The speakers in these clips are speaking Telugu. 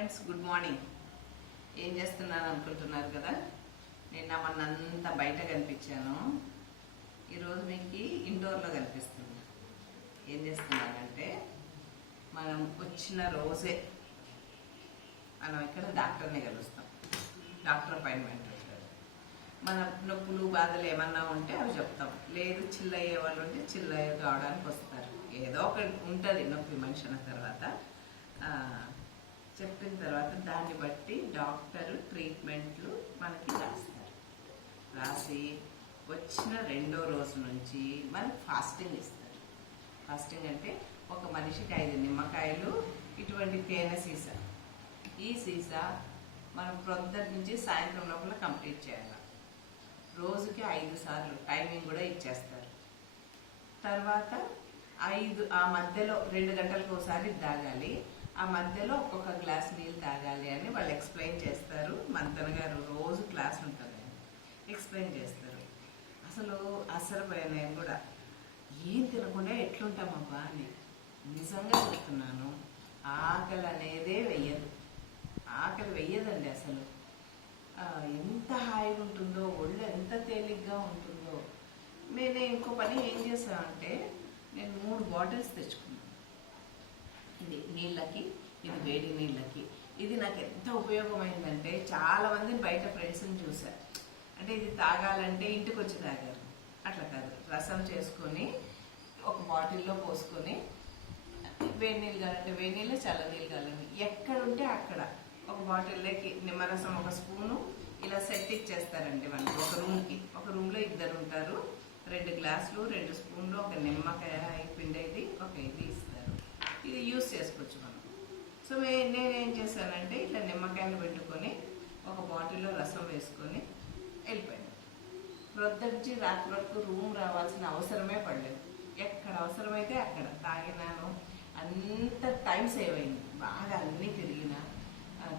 Friends, good morning. ఏం చేస్తున్నాను అనుకుంటున్నారు కదా. నిన్న మొన్నంతా బయట కనిపించాను, ఈరోజు మీకు ఇండోర్లో కనిపిస్తుంది. ఏం చేస్తున్నానంటే, మనం వచ్చిన రోజే మనం ఇక్కడ డాక్టర్ని కలుస్తాం. డాక్టర్ అపాయింట్మెంట్ ఉంటుంది. మన నొప్పులు బాధలు ఏమన్నా ఉంటే అవి చెప్తాం. లేదు చిల్ అయ్యే వాళ్ళు ఉంటే చిల్ అయ్యే కావడానికి వస్తారు. ఏదో ఒకటి ఉంటుంది నొప్పి మనిషి అన్న తర్వాత. చెప్పిన తర్వాత దాన్ని బట్టి డాక్టర్ ట్రీట్మెంట్లు మనకి రాస్తారు. రాసి వచ్చిన రెండో రోజు నుంచి మనకి ఫాస్టింగ్ ఇస్తారు. ఫాస్టింగ్ అంటే ఒక మనిషికి 5 నిమ్మకాయలు, ఇటువంటి తేనె సీసా. ఈ సీసా మనం ప్రొద్దున నుంచి సాయంత్రం లోపల కంప్లీట్ చేయాలి. రోజుకి 5 సార్లు టైమింగ్ కూడా ఇచ్చేస్తారు. తర్వాత ఆ మధ్యలో 2 గంటలకు ఒకసారి తాగాలి. ఆ మధ్యలో ఒక్కొక్క గ్లాస్ నీళ్ళు తాగాలి అని వాళ్ళు ఎక్స్ప్లెయిన్ చేస్తారు. మంతన గారు రోజు క్లాస్ ఉంటుంది, ఎక్స్ప్లెయిన్ చేస్తారు. అసలు అసలు కూడా ఏం తినకుండా ఎట్లుంటామబ్బా అని నిజంగా చెప్తున్నాను. ఆకలి అనేదే ఆకలి వెయ్యదండి. అసలు ఎంత హాయిగా ఉంటుందో, ఒళ్ళు ఎంత తేలిగ్గా ఉంటుందో. నేను ఇంకో పని ఏం చేశానంటే, నేను 3 బాటిల్స్ తెచ్చుకున్నాను. ఇది నీళ్ళకి, ఇది వేడి నీళ్ళకి. ఇది నాకు ఎంత ఉపయోగమైందంటే, చాలా మందిని బయట ఫ్రెండ్స్ని చూశారు. అంటే ఇది తాగాలంటే ఇంటికి వచ్చి తాగారు, అట్లా కాదు. రసం చేసుకొని ఒక బాటిల్లో పోసుకొని, వేడి నీళ్ళు కావాలంటే వేడి నీళ్ళు, చల్ల నీళ్ళు కావాలంటే ఎక్కడుంటే అక్కడ ఒక బాటిల్లోకి నిమ్మరసం 1 స్పూను ఇలా సెట్ ఇచ్చేస్తారండి మనకి. ఒక రూమ్లో 2 ఉంటారు. 2 గ్లాసులు, 2 స్పూన్లు, ఒక నిమ్మకాయ పిండేది, ఒక ఇది ఇస్తారు. ఇది యూస్ చేసుకోవచ్చు మనం. సో నేనేం చేశానంటే, ఇట్లా నిమ్మకాయలు పెట్టుకొని ఒక బాటిల్లో రసం వేసుకొని వెళ్ళిపోయాను. ప్రొద్దుటి రాత్రి వరకు రూమ్ రావాల్సిన అవసరమే పడలేదు. ఎక్కడ అవసరమైతే అక్కడ తాగినాను. అంత టైం సేవ్ అయింది. బాగా అన్నీ తిరిగిన,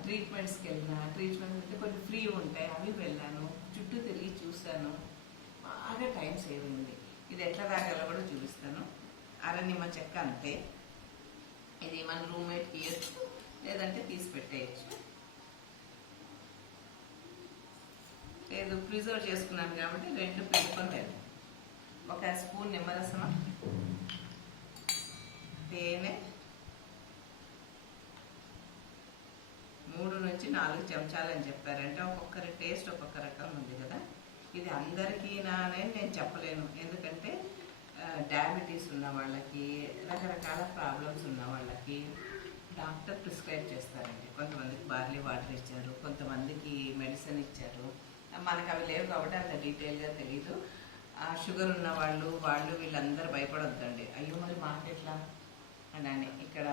ట్రీట్మెంట్స్కి వెళ్ళిన. ట్రీట్మెంట్స్ అంటే కొన్ని ఫ్రీ ఉంటాయి, అవి వెళ్ళాను. చుట్టూ తిరిగి చూశాను. బాగా టైం సేవ్ అయింది. ఇది ఎట్లా తాగాలో కూడా చూపిస్తాను. నిమ్మ చెక్క అంతే. ఇది మన రూమ్మేట్కి ఇవ్వచ్చు, లేదంటే తీసి పెట్టేయచ్చు. లేదు ప్రిజర్వ్ చేసుకున్నాను కాబట్టి 2 పెట్టుకొని వెళ్ళాను. 1 స్పూన్ నిమ్మరసమ, తేనె, 3 నుంచి 4 చెంచాలు అని చెప్పారంటే ఒక్కొక్కరి టేస్ట్ ఒక్కొక్క రకం ఉంది కదా. ఇది అందరికీ నేను చెప్పలేను. ఎందుకంటే డయాబెటీస్ ఉన్న వాళ్ళకి, రకరకాల ప్రాబ్లమ్స్ ఉన్న వాళ్ళకి డాక్టర్ ప్రిస్క్రైబ్ చేస్తారండి. కొంతమందికి బార్లీ వాటర్ ఇచ్చారు, కొంతమందికి మెడిసిన్ ఇచ్చారు. మనకు అవి లేవు కాబట్టి అంత డీటెయిల్గా తెలీదు. షుగర్ ఉన్న వాళ్ళు వీళ్ళందరూ భయపడొద్దండి. అయ్యో మరి మాకెట్లా అని. ఇక్కడ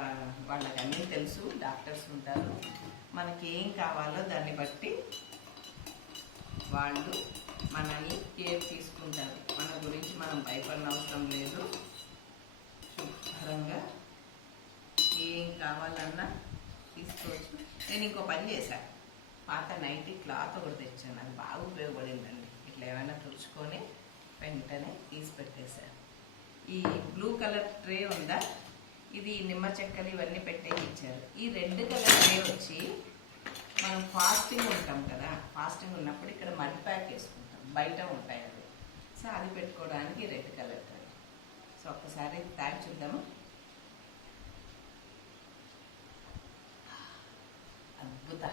వాళ్ళకి అన్నీ తెలుసు, డాక్టర్స్ ఉంటారు. మనకి ఏం కావాలో దాన్ని బట్టి వాళ్ళు మనల్ని కేర్ తీసుకుంటారు. మన గురించి మనం భయపడిన అవసరం లేదు. శుభ్రంగా ఏం కావాలన్నా తీసుకోవచ్చు. నేను ఇంకో పని చేశాను. పాత నైటీ క్లాత్ ఒకటి తెచ్చాను, అది బాగా ఉపయోగపడిందండి. ఇట్లా ఏమైనా తుడుచుకొని వెంటనే తీసి పెట్టేశాను. ఈ బ్లూ కలర్ ట్రే ఉందా, ఇది నిమ్మ చెక్కలు ఇవన్నీ పెట్టేసి ఇచ్చారు. ఈ 2 కలర్ ట్రే వచ్చి మనం ఫాస్టింగ్ ఉంటాం కదా, ఫాస్టింగ్ ఉన్నప్పుడు ఇక్కడ మడ్ ప్యాక్ వేసుకుంటాం, బయట ఉంటాయి అవి. సో అది పెట్టుకోవడానికి 2 కలర్ ట్రే. సో ఒక్కసారి తాగి చూద్దాము. అద్భుత